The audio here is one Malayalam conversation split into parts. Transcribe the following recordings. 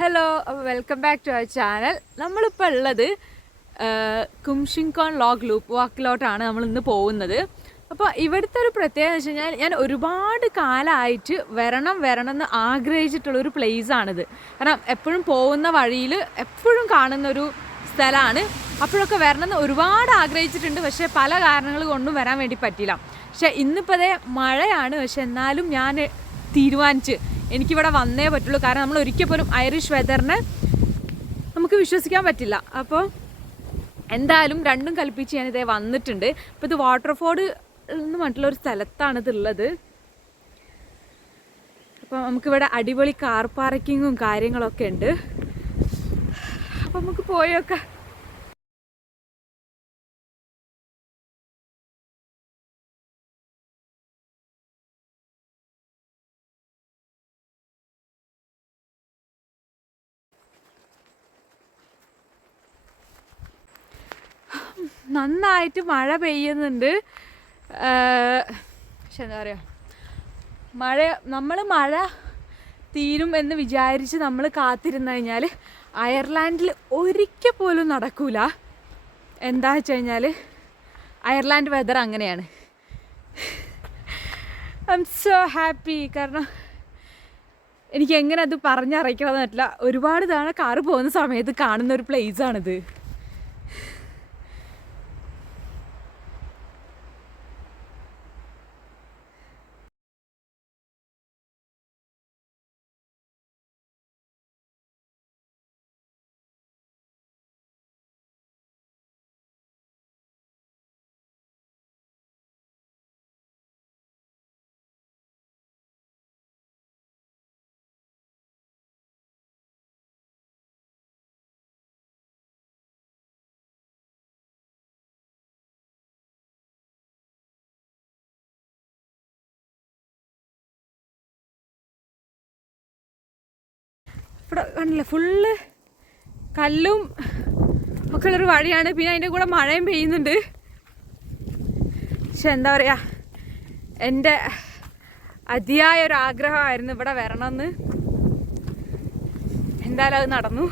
Hello, welcome back to our channel. നമ്മളിപ്പോൾ ഉള്ളത് കുംഷിങ്കോൺ ലോഗ് ലൂപ്പ് വാക്കിലോട്ടാണ് നമ്മൾ ഇന്ന് പോകുന്നത്. അപ്പോൾ ഇവിടുത്തെ ഒരു പ്രത്യേകത എന്ന് വെച്ച് കഴിഞ്ഞാൽ, ഞാൻ ഒരുപാട് കാലമായിട്ട് വരണം എന്ന് ആഗ്രഹിച്ചിട്ടുള്ളൊരു പ്ലേസാണിത്. കാരണം എപ്പോഴും പോകുന്ന വഴിയിൽ എപ്പോഴും കാണുന്നൊരു സ്ഥലമാണ്. അപ്പോഴൊക്കെ വരണമെന്ന് ഒരുപാട് ആഗ്രഹിച്ചിട്ടുണ്ട്, പക്ഷേ പല കാരണങ്ങൾ കൊണ്ടും വരാൻ വേണ്ടി പറ്റിയില്ല. പക്ഷേ ഇന്നിപ്പോൾ അതേ മഴയാണ്, പക്ഷെ എന്നാലും ഞാൻ തീരുമാനിച്ച് എനിക്കിവിടെ വന്നേ പറ്റുള്ളൂ. കാരണം നമ്മൾ ഒരിക്കൽ പോലും ഐറിഷ് വെതറിനെ നമുക്ക് വിശ്വസിക്കാൻ പറ്റില്ല. അപ്പോൾ എന്തായാലും രണ്ടും കൽപ്പിച്ച് ഞാനിതേ വന്നിട്ടുണ്ട്. അപ്പോൾ ഇത് വാട്ടർഫോർഡ് എന്ന് പറഞ്ഞിട്ടുള്ളൊരു സ്ഥലത്താണ് ഇതുള്ളത്. അപ്പോൾ നമുക്കിവിടെ അടിപൊളി കാർ പാർക്കിങ്ങും കാര്യങ്ങളൊക്കെ ഉണ്ട്. അപ്പോൾ നമുക്ക് പോയൊക്കെ നന്നായിട്ട് മഴ പെയ്യുന്നുണ്ട്. പക്ഷെ എന്താ പറയുക, മഴ തീരും എന്ന് വിചാരിച്ച് നമ്മൾ കാത്തിരുന്നു കഴിഞ്ഞാൽ അയർലാൻഡിൽ ഒരിക്കൽ പോലും നടക്കൂല. എന്താ വെച്ച് കഴിഞ്ഞാൽ അയർലാൻഡ് വെതർ അങ്ങനെയാണ്. I M so happy. കാരണം എനിക്ക് എങ്ങനെ അത് പറഞ്ഞറിയിക്കണമെന്ന് പറ്റില്ല. ഒരുപാട് തവണ കാറ് പോകുന്ന സമയത്ത് കാണുന്ന ഒരു പ്ലേസാണിത്. ഇവിടെ കണ്ടില്ല, ഫുള്ള് കല്ലും ഒക്കെ ഉള്ളൊരു വഴിയാണ്. പിന്നെ അതിൻ്റെ കൂടെ മഴയും പെയ്യുന്നുണ്ട്. പക്ഷെ എന്താ പറയുക, എൻ്റെ അതിയായ ഒരു ആഗ്രഹമായിരുന്നു ഇവിടെ വരണമെന്ന്. എന്തായാലും അത് നടന്നു.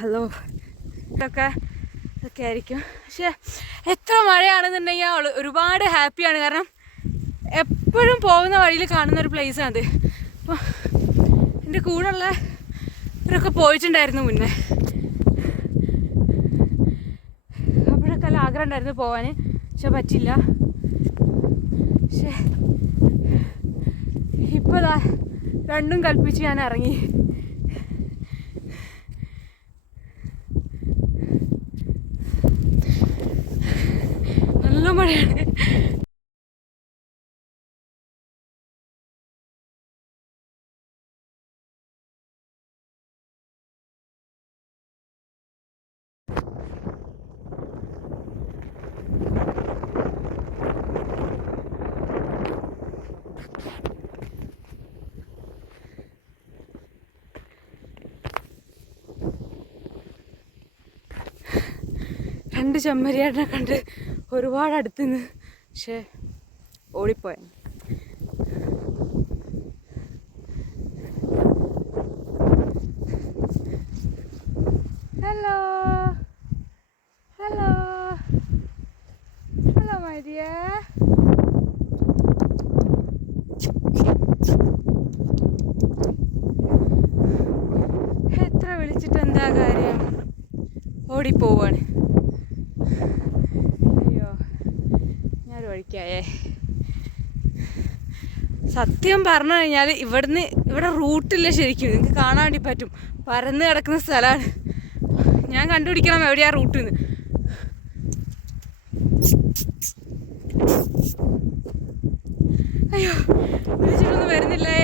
ഹലോ, ഇതൊക്കെ ആയിരിക്കും. പക്ഷെ എത്ര മഴയാണെന്നുണ്ടെങ്കിൽ ഒരുപാട് ഹാപ്പിയാണ്. കാരണം എപ്പോഴും പോകുന്ന വഴിയിൽ കാണുന്ന ഒരു പ്ലേസാണത്. അപ്പോൾ എൻ്റെ കൂടെയുള്ള ഇവരൊക്കെ പോയിട്ടുണ്ടായിരുന്നു മുന്നേ. അപ്പോഴൊക്കെ നല്ല ആഗ്രഹം ഉണ്ടായിരുന്നു പോകാൻ, പക്ഷെ പറ്റില്ല. പക്ഷെ ഇപ്പോൾ രണ്ടും കൽപ്പിച്ച് ഞാൻ ഇറങ്ങി. നല്ല മഴയാണ്. രണ്ട് ചെമ്മരിയാടിനെ കണ്ട് ഒരുപാട് അടുത്തുനിന്ന്, പക്ഷേ ഓടിപ്പോയ. Hello hello hello my dear. എത്ര വിളിച്ചിട്ട് എന്താ കാര്യം, ഓടിപ്പോവാണ്. അയ്യോ, ഞാനൊരു വഴിക്കായേ. സത്യം പറഞ്ഞു കഴിഞ്ഞാൽ ഇവിടെ റൂട്ടില്ല ശരിക്കും. നിങ്ങൾക്ക് കാണാൻ വേണ്ടി പറ്റും, പരന്ന് കിടക്കുന്ന സ്ഥലമാണ്. ഞാൻ കണ്ടുപിടിക്കണം എവിടെയാ റൂട്ട് എന്ന്. അയ്യോ, വിളിച്ചിട്ടൊന്നും വരുന്നില്ലേ.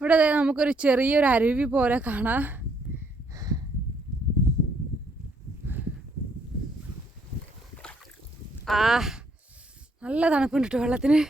ഇവിടെ നമുക്കൊരു ചെറിയൊരു അരുവി പോലെ കാണാം. നല്ല തണുപ്പുണ്ട് കേട്ടോ വെള്ളത്തിന്.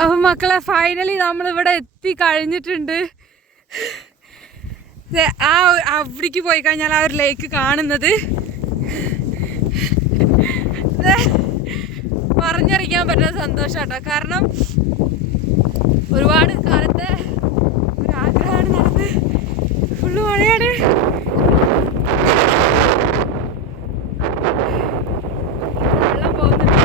അപ്പം മക്കളെ ഫൈനലി നമ്മളിവിടെ എത്തി കഴിഞ്ഞിട്ടുണ്ട്. അവിടേക്ക് പോയി കഴിഞ്ഞാൽ ആ ഒരു ലേക്ക് കാണുന്നത് പറഞ്ഞറിയിക്കാൻ പറ്റുന്ന സന്തോഷം കേട്ടോ. കാരണം ഒരുപാട് കാലത്തെ ഒരു ആഗ്രഹമാണ് നടന്ന്. ഫുള്ള് മഴയാണ്. വെള്ളം പോകുന്നുണ്ട്.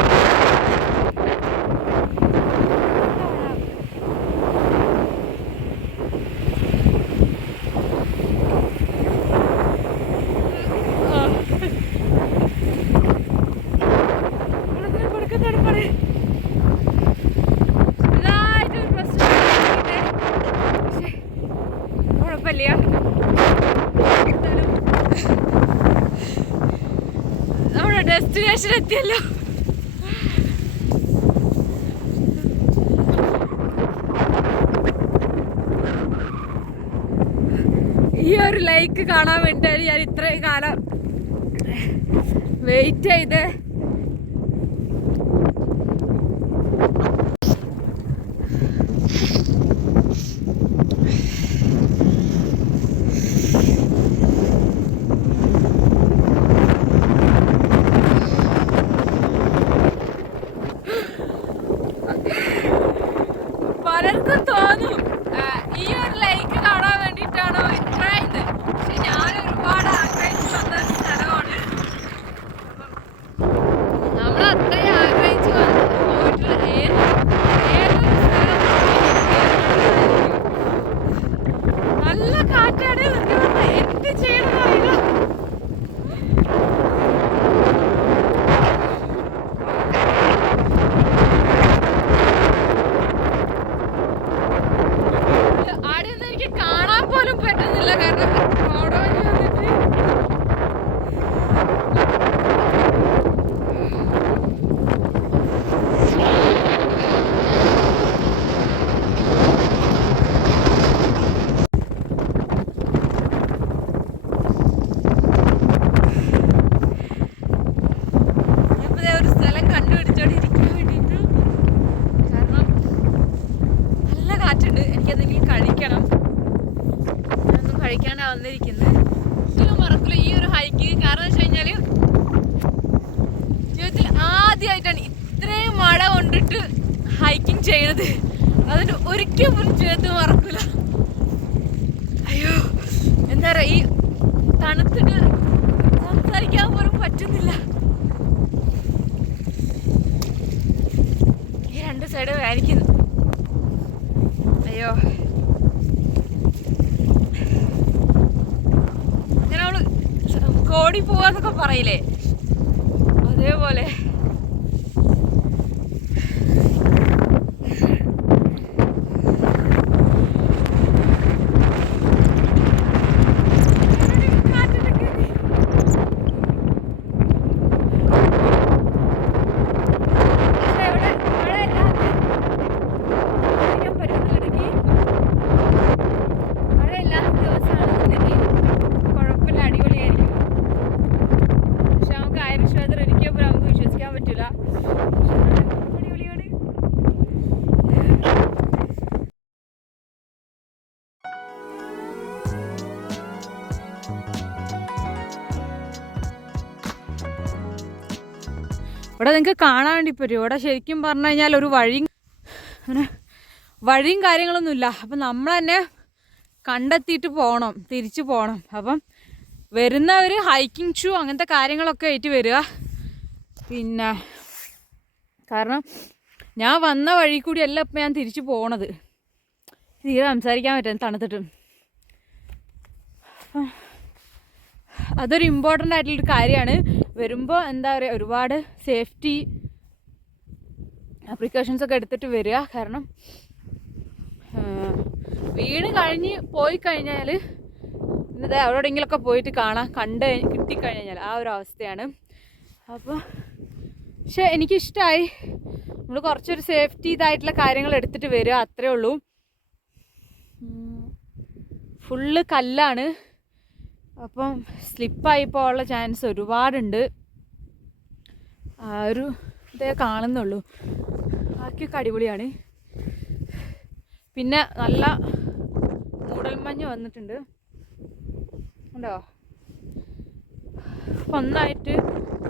നമ്മുടെ ഡെസ്റ്റിനേഷൻ എത്തിയല്ലോ. ഈ ഒരു ലേക്ക് കാണാൻ വേണ്ടിയാണ് ഞാൻ ഇത്രയും കാലം വെയിറ്റ് ചെയ്ത്. പലർക്കും തോന്നും ഈ ഒരു ലേക്ക് കാണാൻ വേണ്ടിയിട്ടാണോ ഇത്രയെന്ന്. പക്ഷെ ഞാൻ ഒരുപാട് ആഗ്രഹിച്ചു വന്ന സ്ഥലമാണ്. നമ്മൾ അത്രയും ആഗ്രഹിച്ചു പോയിട്ടുള്ള ഏതൊരു സ്ഥലം നല്ല കാറ്റാണ്. എന്ത് ചെയ്യണമെന്ന് അറിയില്ല. ആടെയൊന്നും എനിക്ക് കാണാൻ പോലും പറ്റുന്നില്ല. കാരണം അവിടെ വന്നിട്ട് ഒരു സ്ഥലം കണ്ടുപിടിച്ചോണ്ടിരിക്കാൻ വേണ്ടിയിട്ട്. കാരണം നല്ല കാറ്റുണ്ട്. എനിക്കെന്തെങ്കിലും കഴിക്കണം. ഞാനൊന്നും കഴിക്കാണ്ടാണ് വന്നിരിക്കുന്നത്. ഒരിക്കലും മറക്കില്ല ഈ ഒരു ഹൈക്ക്. കാരണം വെച്ച് കഴിഞ്ഞാൽ ജീവിതത്തിൽ ആദ്യമായിട്ടാണ് ഇത്രയും മഴ കൊണ്ടിട്ട് ഹൈക്കിങ് ചെയ്യണത്. അതിന് ഒരിക്കലും പോലും ജീവിതത്തിൽ മറക്കില്ല. അയ്യോ, എന്താ പറയുക, ഈ തണുത്തിട്ട് സംസാരിക്കാൻ പോലും പറ്റുന്നില്ല. ഈ രണ്ട് സൈഡ് വേദനിക്കുന്നു. അയ്യോ, അങ്ങനെ അവള് കോടി പോവാന്നൊക്കെ പറയില്ലേ, അതേപോലെ. ഇവിടെ നിങ്ങൾക്ക് കാണാൻ വേണ്ടി പറ്റും. ഇവിടെ ശരിക്കും പറഞ്ഞു കഴിഞ്ഞാൽ ഒരു വഴിയും കാര്യങ്ങളൊന്നുമില്ല. അപ്പം നമ്മൾ തന്നെ കണ്ടെത്തിയിട്ട് പോകണം, തിരിച്ചു പോകണം. അപ്പം വരുന്നവർ ഹൈക്കിംഗ് ഷൂ അങ്ങനത്തെ കാര്യങ്ങളൊക്കെ ആയിട്ട് വരിക. പിന്നെ കാരണം ഞാൻ വന്ന വഴി കൂടിയല്ല ഇപ്പം ഞാൻ തിരിച്ചു പോകണത്. തീരെ സംസാരിക്കാൻ പറ്റും തണുത്തിട്ട്. അപ്പം അതൊരു ഇമ്പോർട്ടൻ്റ് ആയിട്ടുള്ളൊരു കാര്യമാണ്. വരുമ്പോൾ എന്താ പറയുക, ഒരുപാട് സേഫ്റ്റി പ്രിക്കോഷൻസ് ഒക്കെ എടുത്തിട്ട് വരിക. കാരണം വീണ് കഴിഞ്ഞ് പോയി കഴിഞ്ഞാൽ ഇന്നത്തെ എവിടെയെങ്കിലുമൊക്കെ പോയിട്ട് കാണാം, കിട്ടിക്കഴിഞ്ഞാൽ ആ ഒരു അവസ്ഥയാണ്. അപ്പോൾ പക്ഷെ എനിക്കിഷ്ടമായി. നമ്മൾ കുറച്ചൊരു സേഫ്റ്റി ഇതായിട്ടുള്ള കാര്യങ്ങൾ എടുത്തിട്ട് വരിക, അത്രേ ഉള്ളൂ. ഫുള്ള് കല്ലാണ്, അപ്പം സ്ലിപ്പായി പോകാനുള്ള ചാൻസ് ഒരുപാടുണ്ട്. ആ ഒരു ഇതേ കാണുന്നുള്ളൂ, ബാക്കിയൊക്കെ അടിപൊളിയാണ്. പിന്നെ നല്ല മൂടൽമഞ്ഞ് വന്നിട്ടുണ്ട് ഉണ്ടോ. അപ്പം ഒന്നായിട്ട്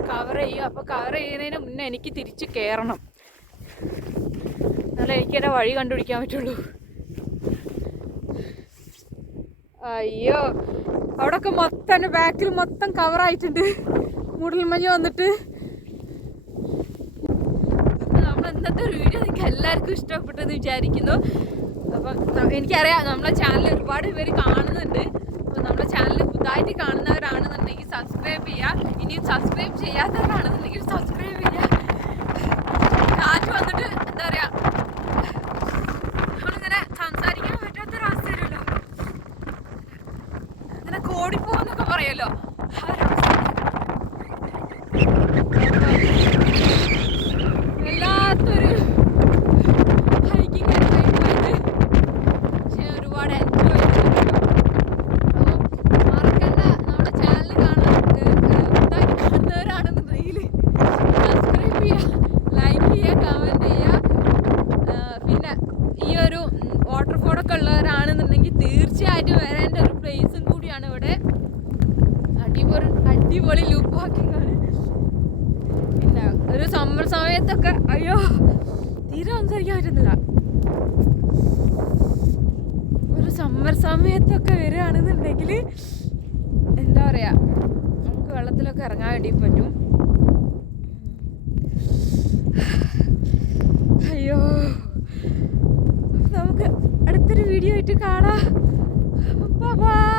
കവർ ചെയ്യുക. അപ്പോൾ കവർ ചെയ്യുന്നതിന് മുന്നേ എനിക്ക് തിരിച്ച് കയറണം, എന്നാലേ എനിക്ക് എൻ്റെ വഴി കണ്ടുപിടിക്കാൻ പറ്റുള്ളൂ. അയ്യോ, അവിടെയൊക്കെ മൊത്തം എൻ്റെ ബാക്കിൽ മൊത്തം കവറായിട്ടുണ്ട് മൂടൽമഞ്ഞ് വന്നിട്ട്. നമ്മൾ ഇന്നത്തെ ഒരു വീഡിയോ നിങ്ങൾക്ക് എല്ലാവർക്കും ഇഷ്ടപ്പെട്ടെന്ന് വിചാരിക്കുന്നു. അപ്പം എനിക്കറിയാം നമ്മളെ ചാനൽ ഒരുപാട് പേര് കാണുന്നുണ്ട്. അപ്പം നമ്മളെ ചാനൽ പുതുതായിട്ട് കാണുന്നവരാണെന്നുണ്ടെങ്കിൽ സബ്സ്ക്രൈബ് ചെയ്യുക. ഇനിയും സബ്സ്ക്രൈബ് ചെയ്യാത്തവരാണെന്നുണ്ടെങ്കിൽ സബ്സ്ക്രൈബ് ചെയ്യുക. കാറ്റ് വന്നിട്ട് എന്താ പറയുക, നമ്മളിങ്ങനെ സംസാരിക്കാൻ പറ്റാത്തൊരവസ്ഥ വരുമല്ലോ, അങ്ങനെ കോടിപ്പോന്നൊക്കെ പറയുമല്ലോ, വല്ലാത്തൊരു ഹൈക്കിംഗ് ആയിട്ട്. പക്ഷെ ഒരുപാട് എൻജോയ് ചെയ്തിട്ടുണ്ടോ. അപ്പോൾ മറക്കണ്ട, നമ്മുടെ ചാനൽ കാണുന്നവരാണെന്നുണ്ടെങ്കിൽ സബ്സ്ക്രൈബ് ചെയ്യുക, ലൈക്ക് ചെയ്യുക, കമൻറ്റ് ചെയ്യുക. പിന്നെ ഈ ഒരു വാട്ടർഫോളൊക്കെ ഉള്ളവരാണെന്നുണ്ടെങ്കിൽ തീർച്ചയായിട്ടും വരേണ്ട ഒരു പ്ലേസും കൂടിയാണ് ഇവിടെ. അടിപൊളി ലൂപ്പ് വാക്കിംഗ് ആണ്. പിന്നെ ഒരു സമ്മർ സമയത്തൊക്കെ അയ്യോ തീരെ സംസാരിക്കാൻ പറ്റുന്നില്ല. ഒരു സമ്മർ സമയത്തൊക്കെ വരികയാണെന്നുണ്ടെങ്കിൽ എന്താ പറയുക, നമുക്ക് വെള്ളത്തിലൊക്കെ ഇറങ്ങാൻ വേണ്ടി പറ്റും. അയ്യോ, നമുക്ക് അടുത്തൊരു വീഡിയോ ആയിട്ട് കാണാം. ബൈ.